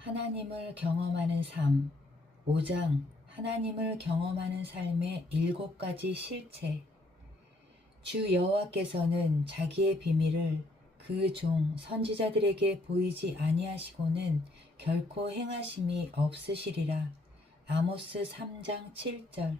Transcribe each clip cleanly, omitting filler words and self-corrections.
하나님을 경험하는 삶 5장 하나님을 경험하는 삶의 7가지 실체. 주 여호와께서는 자기의 비밀을 그 종 선지자들에게 보이지 아니하시고는 결코 행하심이 없으시리라. 아모스 3장 7절.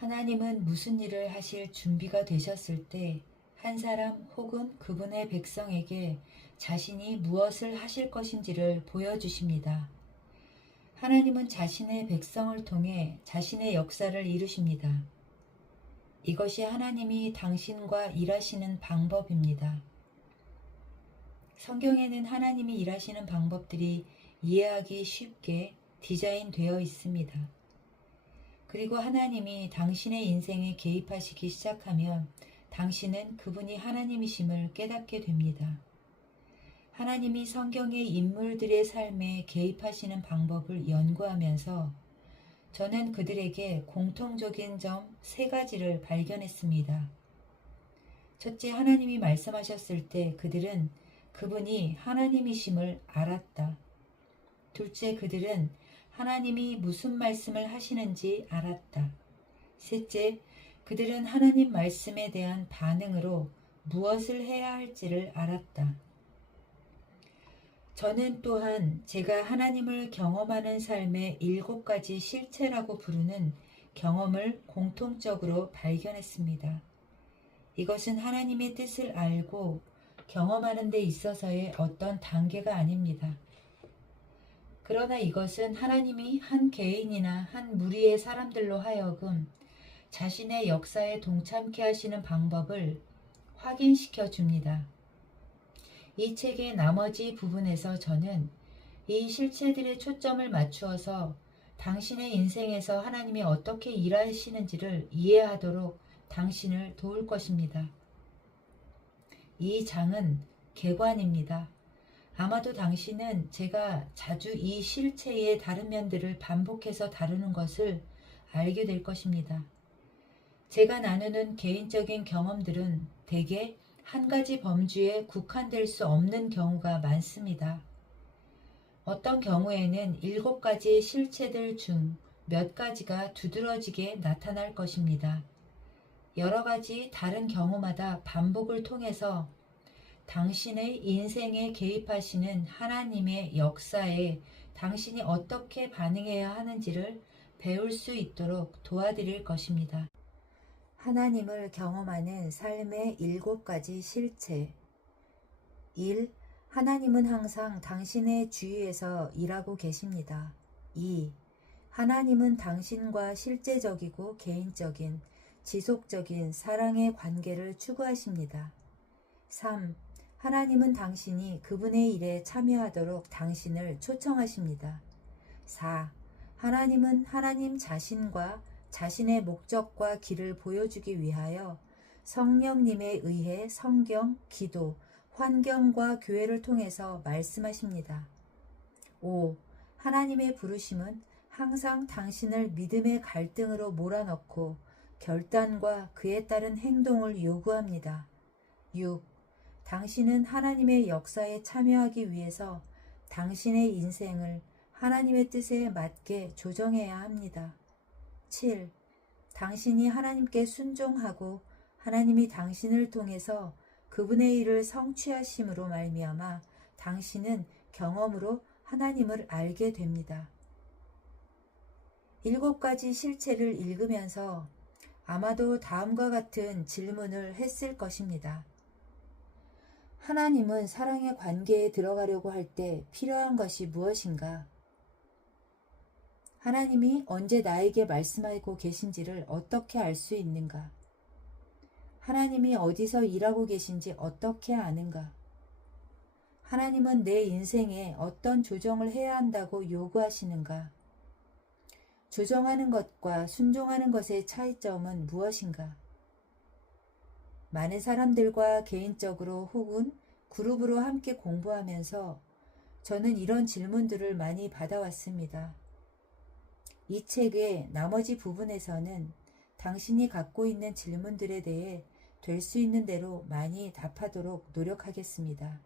하나님은 무슨 일을 하실 준비가 되셨을 때 한 사람 혹은 그분의 백성에게 자신이 무엇을 하실 것인지를 보여주십니다. 하나님은 자신의 백성을 통해 자신의 역사를 이루십니다. 이것이 하나님이 당신과 일하시는 방법입니다. 성경에는 하나님이 일하시는 방법들이 이해하기 쉽게 디자인되어 있습니다. 그리고 하나님이 당신의 인생에 개입하시기 시작하면 당신은 그분이 하나님이심을 깨닫게 됩니다. 하나님이 성경의 인물들의 삶에 개입하시는 방법을 연구하면서 저는 그들에게 공통적인 점 3가지를 발견했습니다. 첫째, 하나님이 말씀하셨을 때 그들은 그분이 하나님이심을 알았다. 둘째, 그들은 하나님이 무슨 말씀을 하시는지 알았다. 셋째, 그들은 하나님 말씀에 대한 반응으로 무엇을 해야 할지를 알았다. 저는 또한 제가 하나님을 경험하는 삶의 7가지 실체라고 부르는 경험을 공통적으로 발견했습니다. 이것은 하나님의 뜻을 알고 경험하는 데 있어서의 어떤 단계가 아닙니다. 그러나 이것은 하나님이 한 개인이나 한 무리의 사람들로 하여금 자신의 역사에 동참케 하시는 방법을 확인시켜 줍니다. 이 책의 나머지 부분에서 저는 이 실체들의 초점을 맞추어서 당신의 인생에서 하나님이 어떻게 일하시는지를 이해하도록 당신을 도울 것입니다. 이 장은 개관입니다. 아마도 당신은 제가 자주 이 실체의 다른 면들을 반복해서 다루는 것을 알게 될 것입니다. 제가 나누는 개인적인 경험들은 대개 한 가지 범주에 국한될 수 없는 경우가 많습니다. 어떤 경우에는 7가지의 실체들 중 몇 가지가 두드러지게 나타날 것입니다. 여러 가지 다른 경우마다 반복을 통해서 당신의 인생에 개입하시는 하나님의 역사에 당신이 어떻게 반응해야 하는지를 배울 수 있도록 도와드릴 것입니다. 하나님을 경험하는 삶의 7가지 실체. 1. 하나님은 항상 당신의 주위에서 일하고 계십니다. 2. 하나님은 당신과 실제적이고 개인적인, 지속적인 사랑의 관계를 추구하십니다. 3. 하나님은 당신이 그분의 일에 참여하도록 당신을 초청하십니다. 4. 하나님은 하나님 자신과 자신의 목적과 길을 보여주기 위하여 성령님에 의해 성경, 기도, 환경과 교회를 통해서 말씀하십니다. 5. 하나님의 부르심은 항상 당신을 믿음의 갈등으로 몰아넣고 결단과 그에 따른 행동을 요구합니다. 6. 당신은 하나님의 역사에 참여하기 위해서 당신의 인생을 하나님의 뜻에 맞게 조정해야 합니다. 7. 당신이 하나님께 순종하고 하나님이 당신을 통해서 그분의 일을 성취하심으로 말미암아 당신은 경험으로 하나님을 알게 됩니다. 7가지 실체를 읽으면서 아마도 다음과 같은 질문을 했을 것입니다. 하나님은 사랑의 관계에 들어가려고 할 때 필요한 것이 무엇인가? 하나님이 언제 나에게 말씀하고 계신지를 어떻게 알 수 있는가? 하나님이 어디서 일하고 계신지 어떻게 아는가? 하나님은 내 인생에 어떤 조정을 해야 한다고 요구하시는가? 조정하는 것과 순종하는 것의 차이점은 무엇인가? 많은 사람들과 개인적으로 혹은 그룹으로 함께 공부하면서 저는 이런 질문들을 많이 받아왔습니다. 이 책의 나머지 부분에서는 당신이 갖고 있는 질문들에 대해 될 수 있는 대로 많이 답하도록 노력하겠습니다.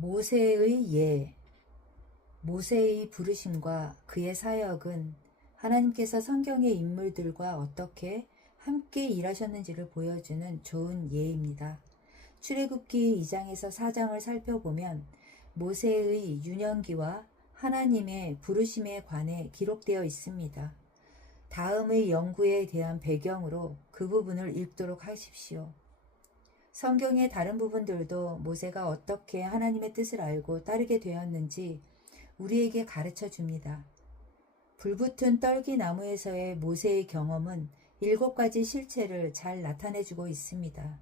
모세의 예, 모세의 부르심과 그의 사역은 하나님께서 성경의 인물들과 어떻게 함께 일하셨는지를 보여주는 좋은 예입니다. 출애굽기 2장에서 4장을 살펴보면 모세의 유년기와 하나님의 부르심에 관해 기록되어 있습니다. 다음의 연구에 대한 배경으로 그 부분을 읽도록 하십시오. 성경의 다른 부분들도 모세가 어떻게 하나님의 뜻을 알고 따르게 되었는지 우리에게 가르쳐 줍니다. 불붙은 떨기나무에서의 모세의 경험은 7가지 실체를 잘 나타내주고 있습니다.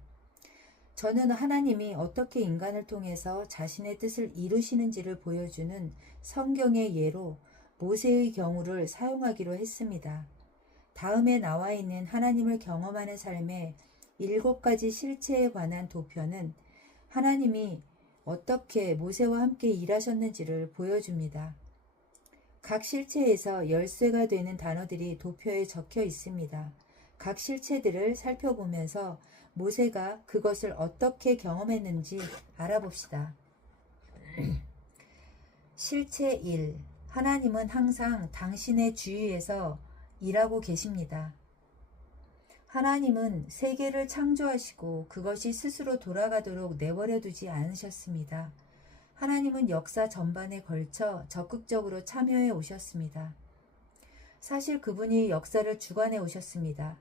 저는 하나님이 어떻게 인간을 통해서 자신의 뜻을 이루시는지를 보여주는 성경의 예로 모세의 경우를 사용하기로 했습니다. 다음에 나와 있는 하나님을 경험하는 삶의 7가지 실체에 관한 도표는 하나님이 어떻게 모세와 함께 일하셨는지를 보여줍니다. 각 실체에서 열쇠가 되는 단어들이 도표에 적혀 있습니다. 각 실체들을 살펴보면서 모세가 그것을 어떻게 경험했는지 알아봅시다. 실체 1. 하나님은 항상 당신의 주위에서 일하고 계십니다. 하나님은 세계를 창조하시고 그것이 스스로 돌아가도록 내버려 두지 않으셨습니다. 하나님은 역사 전반에 걸쳐 적극적으로 참여해 오셨습니다. 사실 그분이 역사를 주관해 오셨습니다.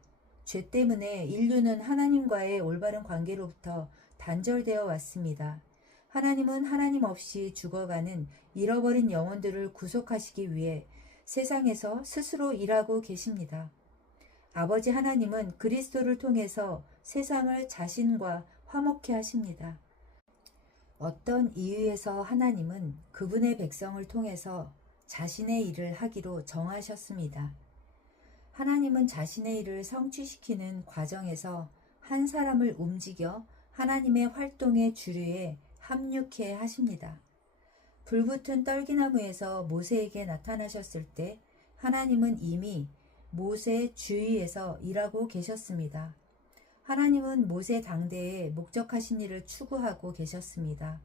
죄 때문에 인류는 하나님과의 올바른 관계로부터 단절되어 왔습니다. 하나님은 하나님 없이 죽어가는 잃어버린 영혼들을 구속하시기 위해 세상에서 스스로 일하고 계십니다. 아버지 하나님은 그리스도를 통해서 세상을 자신과 화목케 하십니다. 어떤 이유에서 하나님은 그분의 백성을 통해서 자신의 일을 하기로 정하셨습니다. 하나님은 자신의 일을 성취시키는 과정에서 한 사람을 움직여 하나님의 활동의 주류에 합류케 하십니다. 불붙은 떨기나무에서 모세에게 나타나셨을 때 하나님은 이미 모세 주위에서 일하고 계셨습니다. 하나님은 모세 당대에 목적하신 일을 추구하고 계셨습니다.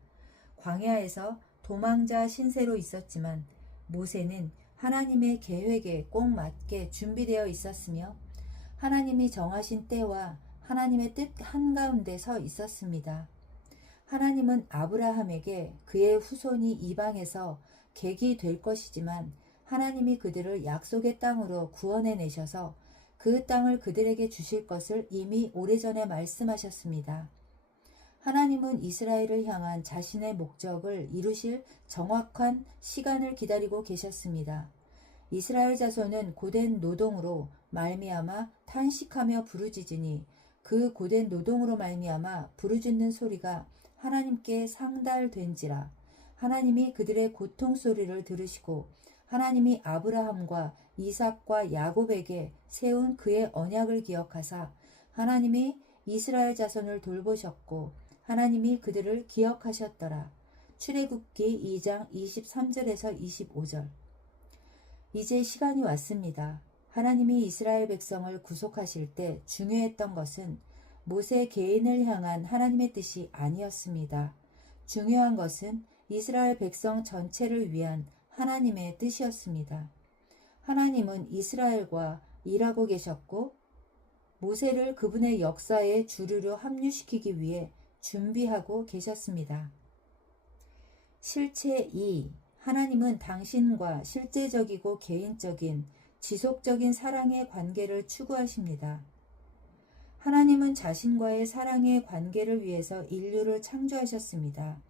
광야에서 도망자 신세로 있었지만 모세는 하나님의 계획에 꼭 맞게 준비되어 있었으며 하나님이 정하신 때와 하나님의 뜻 한가운데 서 있었습니다. 하나님은 아브라함에게 그의 후손이 이방에서 객이 될 것이지만 하나님이 그들을 약속의 땅으로 구원해 내셔서 그 땅을 그들에게 주실 것을 이미 오래전에 말씀하셨습니다. 하나님은 이스라엘을 향한 자신의 목적을 이루실 정확한 시간을 기다리고 계셨습니다. 이스라엘 자손은 고된 노동으로 말미암아 탄식하며 부르짖으니 그 고된 노동으로 말미암아 부르짖는 소리가 하나님께 상달된지라. 하나님이 그들의 고통 소리를 들으시고 하나님이 아브라함과 이삭과 야곱에게 세운 그의 언약을 기억하사 하나님이 이스라엘 자손을 돌보셨고 하나님이 그들을 기억하셨더라. 출애굽기 2장 23절에서 25절. 이제 시간이 왔습니다. 하나님이 이스라엘 백성을 구속하실 때 중요했던 것은 모세 개인을 향한 하나님의 뜻이 아니었습니다. 중요한 것은 이스라엘 백성 전체를 위한 하나님의 뜻이었습니다. 하나님은 이스라엘과 일하고 계셨고 모세를 그분의 역사의 주류로 합류시키기 위해 준비하고 계셨습니다. 실체 2. 하나님은 당신과 실제적이고 개인적인 지속적인 사랑의 관계를 추구하십니다. 하나님은 자신과의 사랑의 관계를 위해서 인류를 창조하셨습니다.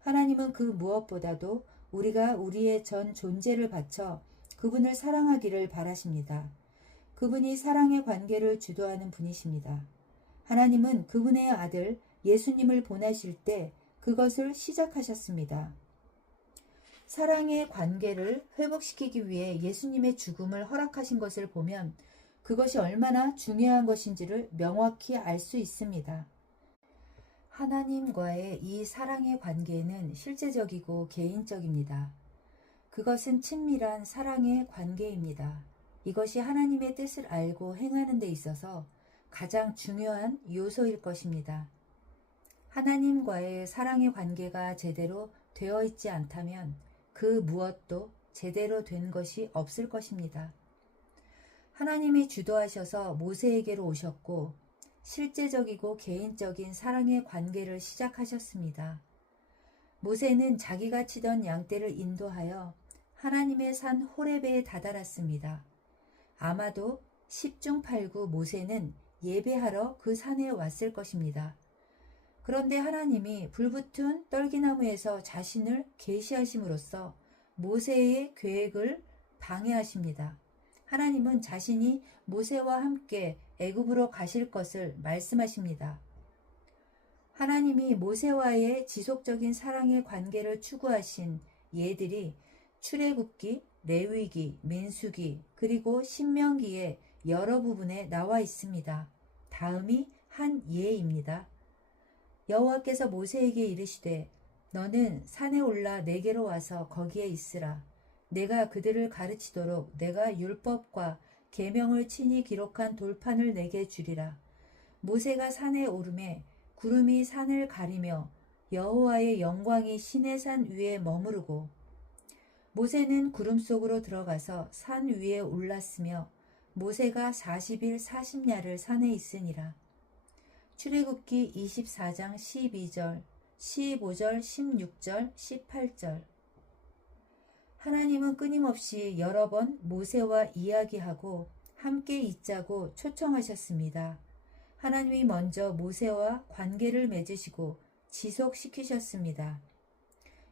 하나님은 그 무엇보다도 우리가 우리의 전 존재를 바쳐 그분을 사랑하기를 바라십니다. 그분이 사랑의 관계를 주도하는 분이십니다. 하나님은 그분의 아들 예수님을 보내실 때 그것을 시작하셨습니다. 사랑의 관계를 회복시키기 위해 예수님의 죽음을 허락하신 것을 보면 그것이 얼마나 중요한 것인지를 명확히 알 수 있습니다. 하나님과의 이 사랑의 관계는 실제적이고 개인적입니다. 그것은 친밀한 사랑의 관계입니다. 이것이 하나님의 뜻을 알고 행하는 데 있어서 가장 중요한 요소일 것입니다. 하나님과의 사랑의 관계가 제대로 되어 있지 않다면 그 무엇도 제대로 된 것이 없을 것입니다. 하나님이 주도하셔서 모세에게로 오셨고 실제적이고 개인적인 사랑의 관계를 시작하셨습니다. 모세는 자기가 치던 양떼를 인도하여 하나님의 산 호렙에 다다랐습니다. 아마도 10중 8구 모세는 예배하러 그 산에 왔을 것입니다. 그런데 하나님이 불붙은 떨기나무에서 자신을 계시하심으로써 모세의 계획을 방해하십니다. 하나님은 자신이 모세와 함께 애굽으로 가실 것을 말씀하십니다. 하나님이 모세와의 지속적인 사랑의 관계를 추구하신 예들이 출애굽기, 레위기, 민수기, 그리고 신명기의 여러 부분에 나와 있습니다. 다음이 한 예입니다. 여호와께서 모세에게 이르시되 너는 산에 올라 내게로 와서 거기에 있으라. 내가 그들을 가르치도록 내가 율법과 계명을 친히 기록한 돌판을 내게 주리라. 모세가 산에 오르매 구름이 산을 가리며 여호와의 영광이 시내산 위에 머무르고 모세는 구름 속으로 들어가서 산 위에 올랐으며 모세가 40일 40야를 산에 있으니라. 출애굽기 24장 12절, 15절, 16절, 18절. 하나님은 끊임없이 여러 번 모세와 이야기하고 함께 있자고 초청하셨습니다. 하나님이 먼저 모세와 관계를 맺으시고 지속시키셨습니다.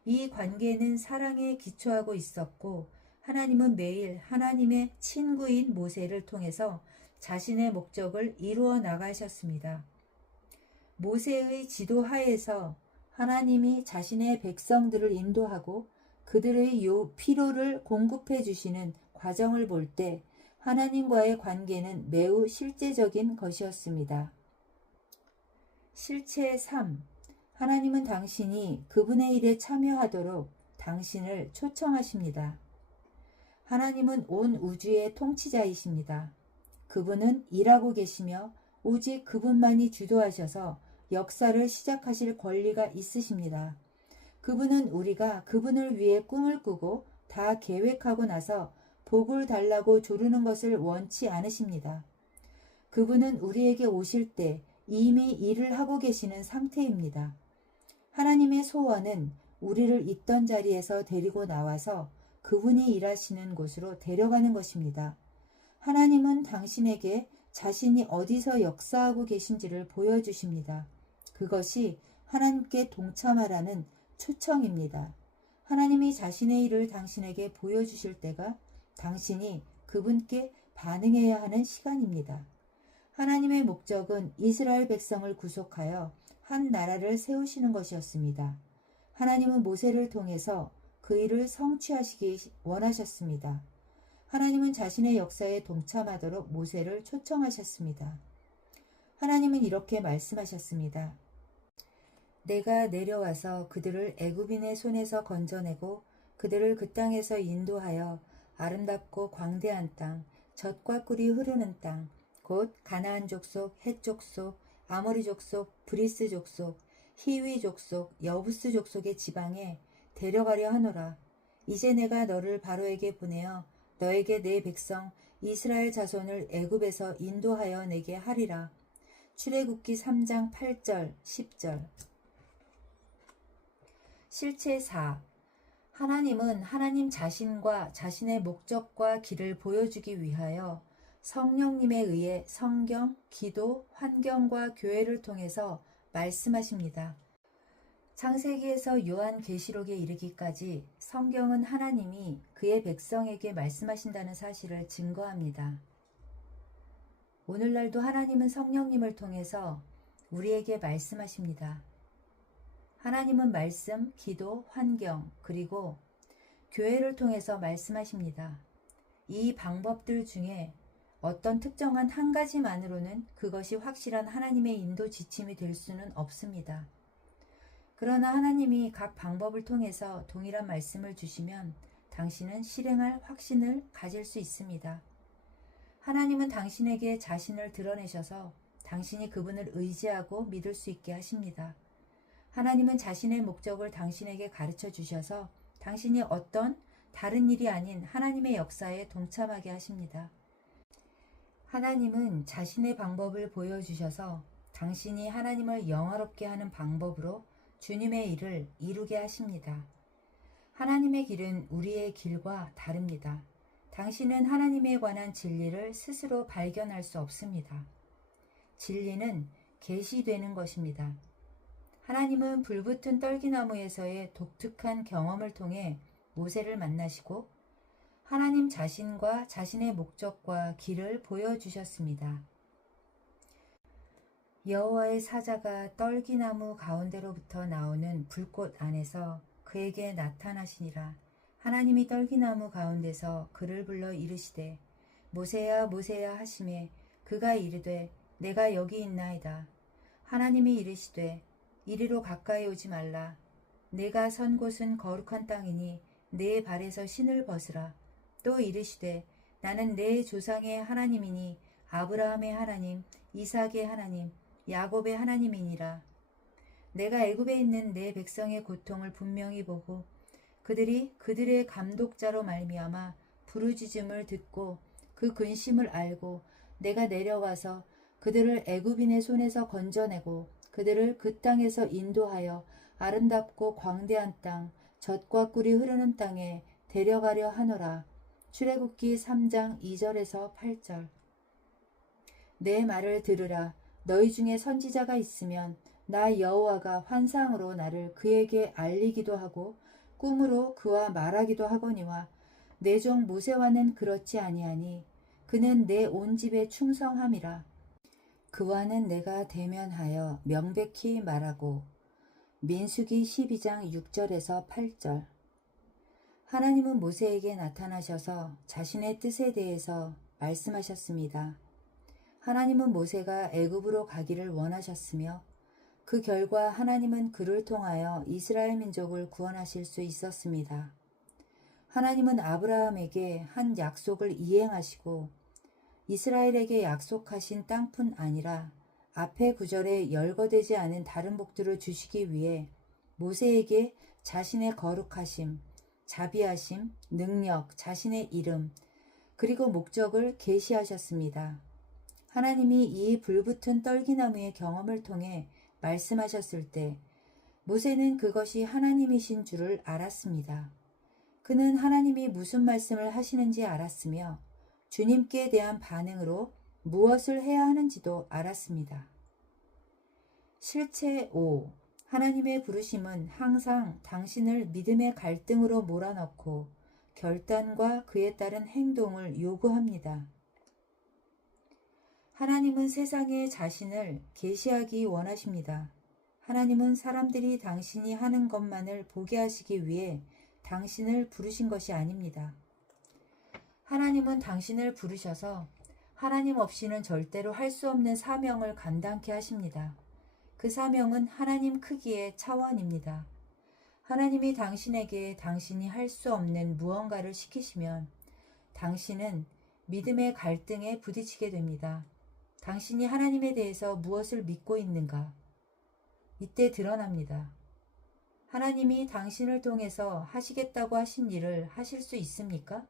이 관계는 사랑에 기초하고 있었고 하나님은 매일 하나님의 친구인 모세를 통해서 자신의 목적을 이루어 나가셨습니다. 모세의 지도 하에서 하나님이 자신의 백성들을 인도하고 그들의 필요를 공급해 주시는 과정을 볼 때 하나님과의 관계는 매우 실제적인 것이었습니다. 실체 3. 하나님은 당신이 그분의 일에 참여하도록 당신을 초청하십니다. 하나님은 온 우주의 통치자이십니다. 그분은 일하고 계시며 오직 그분만이 주도하셔서 역사를 시작하실 권리가 있으십니다. 그분은 우리가 그분을 위해 꿈을 꾸고 다 계획하고 나서 복을 달라고 조르는 것을 원치 않으십니다. 그분은 우리에게 오실 때 이미 일을 하고 계시는 상태입니다. 하나님의 소원은 우리를 있던 자리에서 데리고 나와서 그분이 일하시는 곳으로 데려가는 것입니다. 하나님은 당신에게 자신이 어디서 역사하고 계신지를 보여주십니다. 그것이 하나님께 동참하라는 초청입니다. 하나님이 자신의 일을 당신에게 보여주실 때가 당신이 그분께 반응해야 하는 시간입니다. 하나님의 목적은 이스라엘 백성을 구속하여 한 나라를 세우시는 것이었습니다. 하나님은 모세를 통해서 그 일을 성취하시기 원하셨습니다. 하나님은 자신의 역사에 동참하도록 모세를 초청하셨습니다. 하나님은 이렇게 말씀하셨습니다. 내가 내려와서 그들을 애굽인의 손에서 건져내고 그들을 그 땅에서 인도하여 아름답고 광대한 땅, 젖과 꿀이 흐르는 땅, 곧 가나안 족속, 헷 족속, 아모리 족속, 브리스 족속, 히위 족속, 여부스 족속의 지방에 데려가려 하노라. 이제 내가 너를 바로에게 보내어 너에게 내 백성 이스라엘 자손을 애굽에서 인도하여 내게 하리라. 출애굽기 3장 8절 10절. 실체 4. 하나님은 하나님 자신과 자신의 목적과 길을 보여주기 위하여 성령님에 의해 성경, 기도, 환경과 교회를 통해서 말씀하십니다. 창세기에서 요한계시록에 이르기까지 성경은 하나님이 그의 백성에게 말씀하신다는 사실을 증거합니다. 오늘날도 하나님은 성령님을 통해서 우리에게 말씀하십니다. 하나님은 말씀, 기도, 환경, 그리고 교회를 통해서 말씀하십니다. 이 방법들 중에 어떤 특정한 한 가지만으로는 그것이 확실한 하나님의 인도 지침이 될 수는 없습니다. 그러나 하나님이 각 방법을 통해서 동일한 말씀을 주시면 당신은 실행할 확신을 가질 수 있습니다. 하나님은 당신에게 자신을 드러내셔서 당신이 그분을 의지하고 믿을 수 있게 하십니다. 하나님은 자신의 목적을 당신에게 가르쳐 주셔서 당신이 어떤 다른 일이 아닌 하나님의 역사에 동참하게 하십니다. 하나님은 자신의 방법을 보여주셔서 당신이 하나님을 영화롭게 하는 방법으로 주님의 일을 이루게 하십니다. 하나님의 길은 우리의 길과 다릅니다. 당신은 하나님에 관한 진리를 스스로 발견할 수 없습니다. 진리는 계시되는 것입니다. 하나님은 불붙은 떨기나무에서의 독특한 경험을 통해 모세를 만나시고 하나님 자신과 자신의 목적과 길을 보여주셨습니다. 여호와의 사자가 떨기나무 가운데로부터 나오는 불꽃 안에서 그에게 나타나시니라. 하나님이 떨기나무 가운데서 그를 불러 이르시되 모세야 모세야 하시매 그가 이르되 내가 여기 있나이다. 하나님이 이르시되 이리로 가까이 오지 말라. 내가 선 곳은 거룩한 땅이니 내 발에서 신을 벗으라. 또 이르시되 나는 내 조상의 하나님이니 아브라함의 하나님, 이삭의 하나님, 야곱의 하나님이니라. 내가 애굽에 있는 내 백성의 고통을 분명히 보고 그들이 그들의 감독자로 말미암아 부르짖음을 듣고 그 근심을 알고 내가 내려와서 그들을 애굽인의 손에서 건져내고 그들을 그 땅에서 인도하여 아름답고 광대한 땅, 젖과 꿀이 흐르는 땅에 데려가려 하노라. 출애굽기 3장 2절에서 8절. 내 말을 들으라. 너희 중에 선지자가 있으면 나 여호와가 환상으로 나를 그에게 알리기도 하고 꿈으로 그와 말하기도 하거니와 내 종 모세와는 그렇지 아니하니 그는 내 온 집에 충성함이라. 그와는 내가 대면하여 명백히 말하고 민수기 12장 6절에서 8절. 하나님은 모세에게 나타나셔서 자신의 뜻에 대해서 말씀하셨습니다. 하나님은 모세가 애굽으로 가기를 원하셨으며 그 결과 하나님은 그를 통하여 이스라엘 민족을 구원하실 수 있었습니다. 하나님은 아브라함에게 한 약속을 이행하시고 이스라엘에게 약속하신 땅뿐 아니라 앞의 구절에 열거되지 않은 다른 복들을 주시기 위해 모세에게 자신의 거룩하심, 자비하심, 능력, 자신의 이름, 그리고 목적을 계시하셨습니다. 하나님이 이 불붙은 떨기나무의 경험을 통해 말씀하셨을 때 모세는 그것이 하나님이신 줄을 알았습니다. 그는 하나님이 무슨 말씀을 하시는지 알았으며 주님께 대한 반응으로 무엇을 해야 하는지도 알았습니다. 실체 5. 하나님의 부르심은 항상 당신을 믿음의 갈등으로 몰아넣고 결단과 그에 따른 행동을 요구합니다. 하나님은 세상에 자신을 계시하기 원하십니다. 하나님은 사람들이 당신이 하는 것만을 보게 하시기 위해 당신을 부르신 것이 아닙니다. 하나님은 당신을 부르셔서 하나님 없이는 절대로 할 수 없는 사명을 감당케 하십니다. 그 사명은 하나님 크기의 차원입니다. 하나님이 당신에게 당신이 할 수 없는 무언가를 시키시면 당신은 믿음의 갈등에 부딪히게 됩니다. 당신이 하나님에 대해서 무엇을 믿고 있는가? 이때 드러납니다. 하나님이 당신을 통해서 하시겠다고 하신 일을 하실 수 있습니까?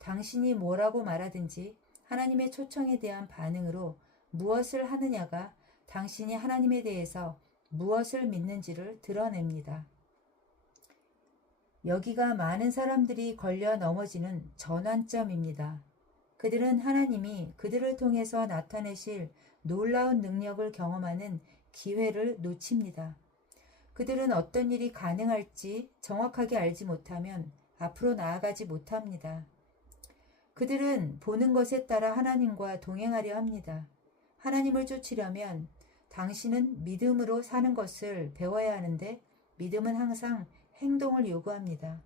당신이 뭐라고 말하든지 하나님의 초청에 대한 반응으로 무엇을 하느냐가 당신이 하나님에 대해서 무엇을 믿는지를 드러냅니다. 여기가 많은 사람들이 걸려 넘어지는 전환점입니다. 그들은 하나님이 그들을 통해서 나타내실 놀라운 능력을 경험하는 기회를 놓칩니다. 그들은 어떤 일이 가능할지 정확하게 알지 못하면 앞으로 나아가지 못합니다. 그들은 보는 것에 따라 하나님과 동행하려 합니다. 하나님을 쫓으려면 당신은 믿음으로 사는 것을 배워야 하는데 믿음은 항상 행동을 요구합니다.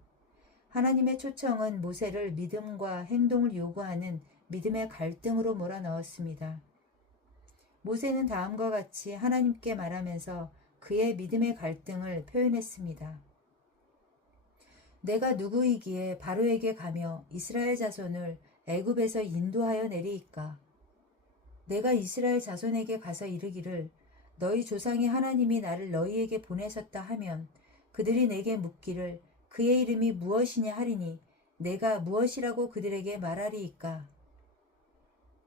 하나님의 초청은 모세를 믿음과 행동을 요구하는 믿음의 갈등으로 몰아넣었습니다. 모세는 다음과 같이 하나님께 말하면서 그의 믿음의 갈등을 표현했습니다. 내가 누구이기에 바로에게 가며 이스라엘 자손을 애굽에서 인도하여 내리이까? 내가 이스라엘 자손에게 가서 이르기를 너희 조상의 하나님이 나를 너희에게 보내셨다 하면 그들이 내게 묻기를 그의 이름이 무엇이냐 하리니 내가 무엇이라고 그들에게 말하리이까.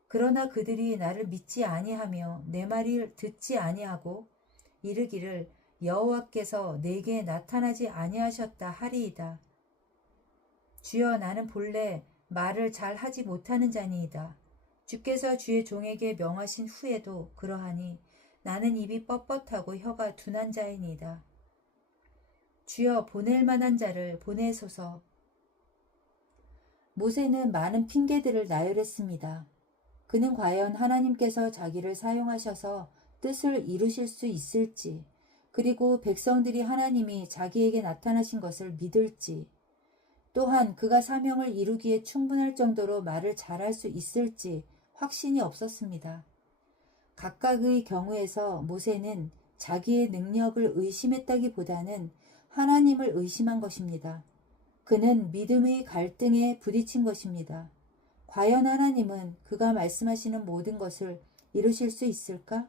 그러나 그들이 나를 믿지 아니하며 내 말을 듣지 아니하고 이르기를 여호와께서 내게 나타나지 아니하셨다 하리이다. 주여, 나는 본래 말을 잘 하지 못하는 자니이다. 주께서 주의 종에게 명하신 후에도 그러하니 나는 입이 뻣뻣하고 혀가 둔한 자이니이다. 주여, 보낼 만한 자를 보내소서. 모세는 많은 핑계들을 나열했습니다. 그는 과연 하나님께서 자기를 사용하셔서 뜻을 이루실 수 있을지, 그리고 백성들이 하나님이 자기에게 나타나신 것을 믿을지, 또한 그가 사명을 이루기에 충분할 정도로 말을 잘할 수 있을지 확신이 없었습니다. 각각의 경우에서 모세는 자기의 능력을 의심했다기보다는 하나님을 의심한 것입니다. 그는 믿음의 갈등에 부딪힌 것입니다. 과연 하나님은 그가 말씀하시는 모든 것을 이루실 수 있을까?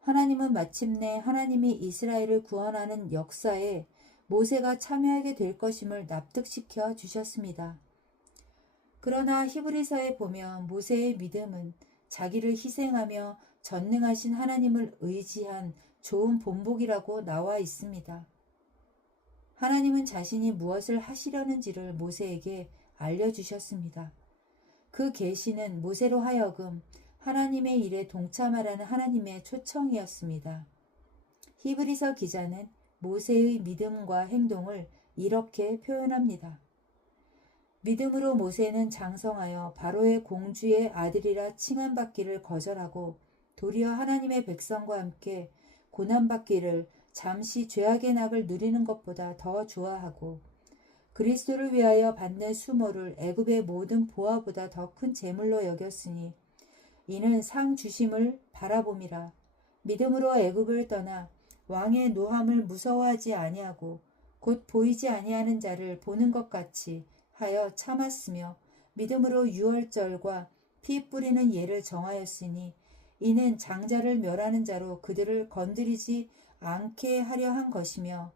하나님은 마침내 하나님이 이스라엘을 구원하는 역사에 모세가 참여하게 될 것임을 납득시켜 주셨습니다. 그러나 히브리서에 보면 모세의 믿음은 자기를 희생하며 전능하신 하나님을 의지한 좋은 본보기라고 나와 있습니다. 하나님은 자신이 무엇을 하시려는지를 모세에게 알려주셨습니다. 그 계시는 모세로 하여금 하나님의 일에 동참하라는 하나님의 초청이었습니다. 히브리서 기자는 모세의 믿음과 행동을 이렇게 표현합니다. 믿음으로 모세는 장성하여 바로의 공주의 아들이라 칭함받기를 거절하고 도리어 하나님의 백성과 함께 고난받기를 잠시 죄악의 낙을 누리는 것보다 더 좋아하고 그리스도를 위하여 받는 수모를 애굽의 모든 보화보다 더 큰 재물로 여겼으니 이는 상 주심을 바라봄이라. 믿음으로 애굽을 떠나 왕의 노함을 무서워하지 아니하고 곧 보이지 아니하는 자를 보는 것 같이 하여 참았으며 믿음으로 유월절과 피 뿌리는 예를 정하였으니 이는 장자를 멸하는 자로 그들을 건드리지 않게 하려 한 것이며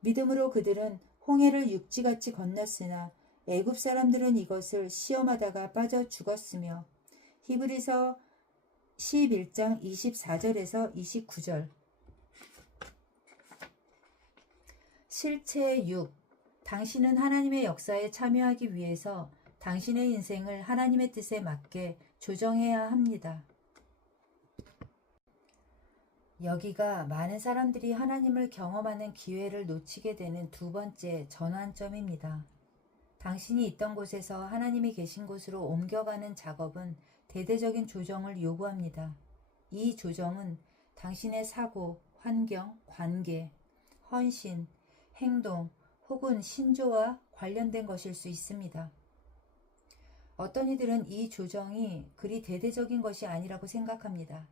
믿음으로 그들은 홍해를 육지같이 건넜으나 애굽 사람들은 이것을 시험하다가 빠져 죽었으며 히브리서 11장 24절에서 29절. 실체 6. 당신은 하나님의 역사에 참여하기 위해서 당신의 인생을 하나님의 뜻에 맞게 조정해야 합니다. 여기가 많은 사람들이 하나님을 경험하는 기회를 놓치게 되는 두 번째 전환점입니다. 당신이 있던 곳에서 하나님이 계신 곳으로 옮겨가는 작업은 대대적인 조정을 요구합니다. 이 조정은 당신의 사고, 환경, 관계, 헌신, 행동 혹은 신조와 관련된 것일 수 있습니다. 어떤 이들은 이 조정이 그리 대대적인 것이 아니라고 생각합니다.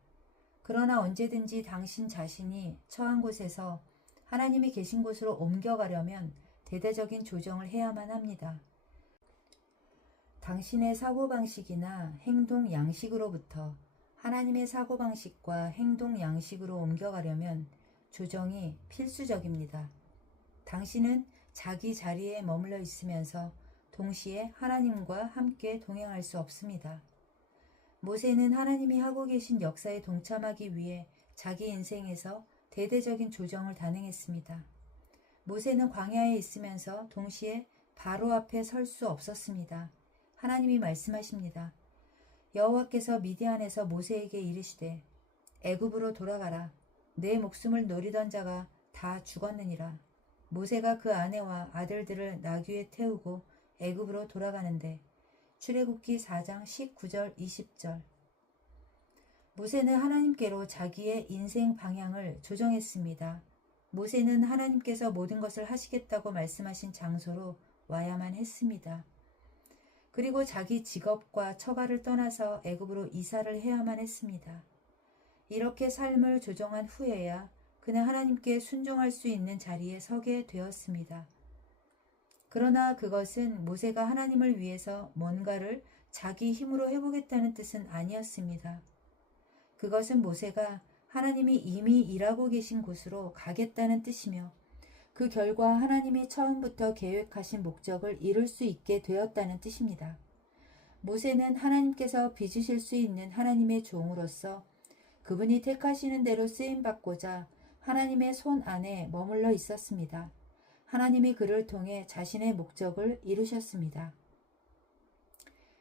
그러나 언제든지 당신 자신이 처한 곳에서 하나님이 계신 곳으로 옮겨가려면 대대적인 조정을 해야만 합니다. 당신의 사고방식이나 행동 양식으로부터 하나님의 사고방식과 행동 양식으로 옮겨가려면 조정이 필수적입니다. 당신은 자기 자리에 머물러 있으면서 동시에 하나님과 함께 동행할 수 없습니다. 모세는 하나님이 하고 계신 역사에 동참하기 위해 자기 인생에서 대대적인 조정을 단행했습니다. 모세는 광야에 있으면서 동시에 바로 앞에 설 수 없었습니다. 하나님이 말씀하십니다. 여호와께서 미디안에서 모세에게 이르시되 애굽으로 돌아가라. 내 목숨을 노리던 자가 다 죽었느니라. 모세가 그 아내와 아들들을 나귀에 태우고 애굽으로 돌아가는데 출애굽기 4장 19절 20절. 모세는 하나님께로 자기의 인생 방향을 조정했습니다. 모세는 하나님께서 모든 것을 하시겠다고 말씀하신 장소로 와야만 했습니다. 그리고 자기 직업과 처가를 떠나서 애굽으로 이사를 해야만 했습니다. 이렇게 삶을 조정한 후에야 그는 하나님께 순종할 수 있는 자리에 서게 되었습니다. 그러나 그것은 모세가 하나님을 위해서 뭔가를 자기 힘으로 해보겠다는 뜻은 아니었습니다. 그것은 모세가 하나님이 이미 일하고 계신 곳으로 가겠다는 뜻이며 그 결과 하나님이 처음부터 계획하신 목적을 이룰 수 있게 되었다는 뜻입니다. 모세는 하나님께서 빚으실 수 있는 하나님의 종으로서 그분이 택하시는 대로 쓰임받고자 하나님의 손 안에 머물러 있었습니다. 하나님이 그를 통해 자신의 목적을 이루셨습니다.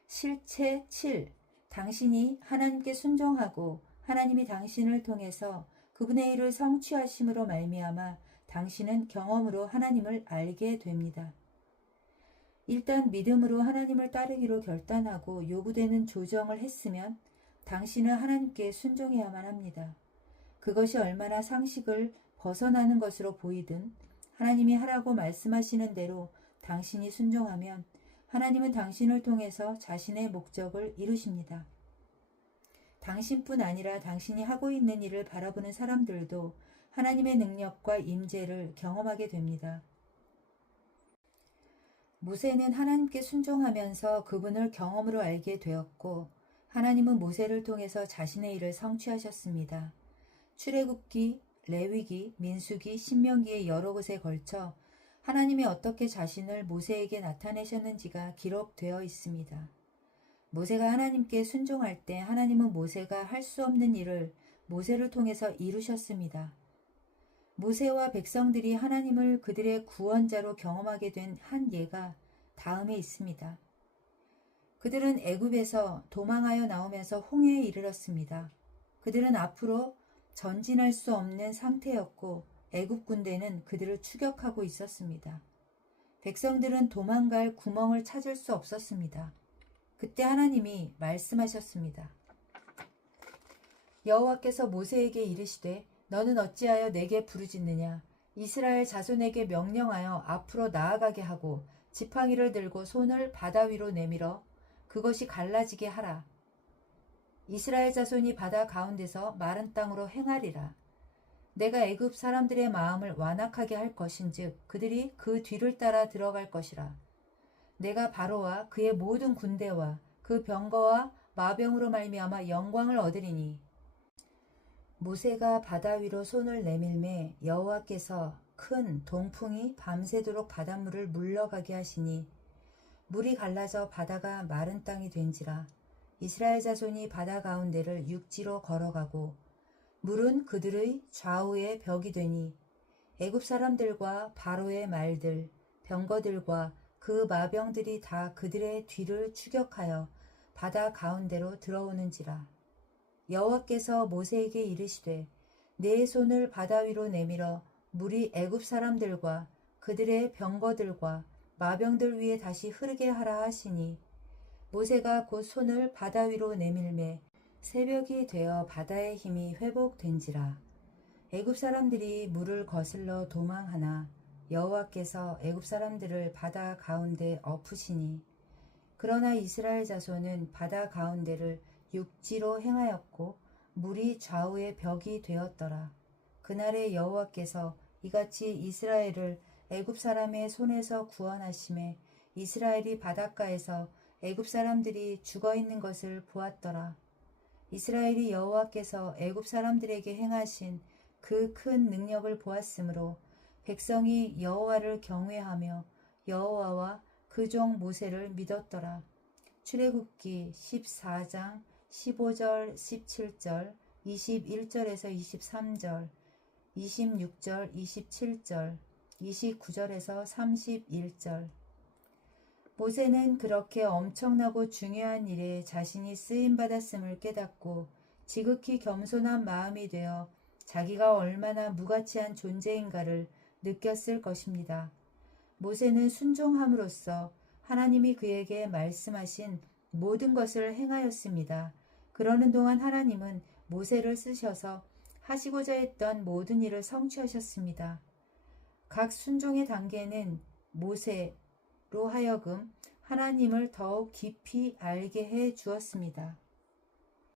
실체 7. 당신이 하나님께 순종하고 하나님이 당신을 통해서 그분의 일을 성취하심으로 말미암아 당신은 경험으로 하나님을 알게 됩니다. 일단 믿음으로 하나님을 따르기로 결단하고 요구되는 조정을 했으면 당신은 하나님께 순종해야만 합니다. 그것이 얼마나 상식을 벗어나는 것으로 보이든 하나님이 하라고 말씀하시는 대로 당신이 순종하면 하나님은 당신을 통해서 자신의 목적을 이루십니다. 당신뿐 아니라 당신이 하고 있는 일을 바라보는 사람들도 하나님의 능력과 임재를 경험하게 됩니다. 모세는 하나님께 순종하면서 그분을 경험으로 알게 되었고 하나님은 모세를 통해서 자신의 일을 성취하셨습니다. 출애굽기, 레위기, 민수기, 신명기의 여러 곳에 걸쳐 하나님이 어떻게 자신을 모세에게 나타내셨는지가 기록되어 있습니다. 모세가 하나님께 순종할 때 하나님은 모세가 할 수 없는 일을 모세를 통해서 이루셨습니다. 모세와 백성들이 하나님을 그들의 구원자로 경험하게 된 한 예가 다음에 있습니다. 그들은 애굽에서 도망하여 나오면서 홍해에 이르렀습니다. 그들은 앞으로 전진할 수 없는 상태였고 애굽 군대는 그들을 추격하고 있었습니다. 백성들은 도망갈 구멍을 찾을 수 없었습니다. 그때 하나님이 말씀하셨습니다. 여호와께서 모세에게 이르시되 너는 어찌하여 내게 부르짖느냐. 이스라엘 자손에게 명령하여 앞으로 나아가게 하고 지팡이를 들고 손을 바다 위로 내밀어 그것이 갈라지게 하라. 이스라엘 자손이 바다 가운데서 마른 땅으로 행하리라. 내가 애굽 사람들의 마음을 완악하게 할 것인즉 그들이 그 뒤를 따라 들어갈 것이라. 내가 바로와 그의 모든 군대와 그 병거와 마병으로 말미암아 영광을 얻으리니 모세가 바다 위로 손을 내밀매 여호와께서 큰 동풍이 밤새도록 바닷물을 물러가게 하시니 물이 갈라져 바다가 마른 땅이 된지라. 이스라엘 자손이 바다 가운데를 육지로 걸어가고 물은 그들의 좌우에 벽이 되니 애굽 사람들과 바로의 말들 병거들과 그 마병들이 다 그들의 뒤를 추격하여 바다 가운데로 들어오는지라. 여호와께서 모세에게 이르시되 내 손을 바다 위로 내밀어 물이 애굽 사람들과 그들의 병거들과 마병들 위에 다시 흐르게 하라 하시니 모세가 곧 손을 바다 위로 내밀매 새벽이 되어 바다의 힘이 회복된지라. 애굽 사람들이 물을 거슬러 도망하나 여호와께서 애굽 사람들을 바다 가운데 엎으시니 그러나 이스라엘 자손은 바다 가운데를 육지로 행하였고 물이 좌우의 벽이 되었더라. 그날에 여호와께서 이같이 이스라엘을 애굽 사람의 손에서 구원하심에 이스라엘이 바닷가에서 애굽 사람들이 죽어 있는 것을 보았더라. 이스라엘이 여호와께서 애굽 사람들에게 행하신 그 큰 능력을 보았으므로 백성이 여호와를 경외하며 여호와와 그 종 모세를 믿었더라. 출애굽기 14장 15절 17절 21절에서 23절 26절 27절 29절에서 31절. 모세는 그렇게 엄청나고 중요한 일에 자신이 쓰임받았음을 깨닫고 지극히 겸손한 마음이 되어 자기가 얼마나 무가치한 존재인가를 느꼈을 것입니다. 모세는 순종함으로써 하나님이 그에게 말씀하신 모든 것을 행하였습니다. 그러는 동안 하나님은 모세를 쓰셔서 하시고자 했던 모든 일을 성취하셨습니다. 각 순종의 단계는 모세로 하여금 하나님을 더욱 깊이 알게 해 주었습니다.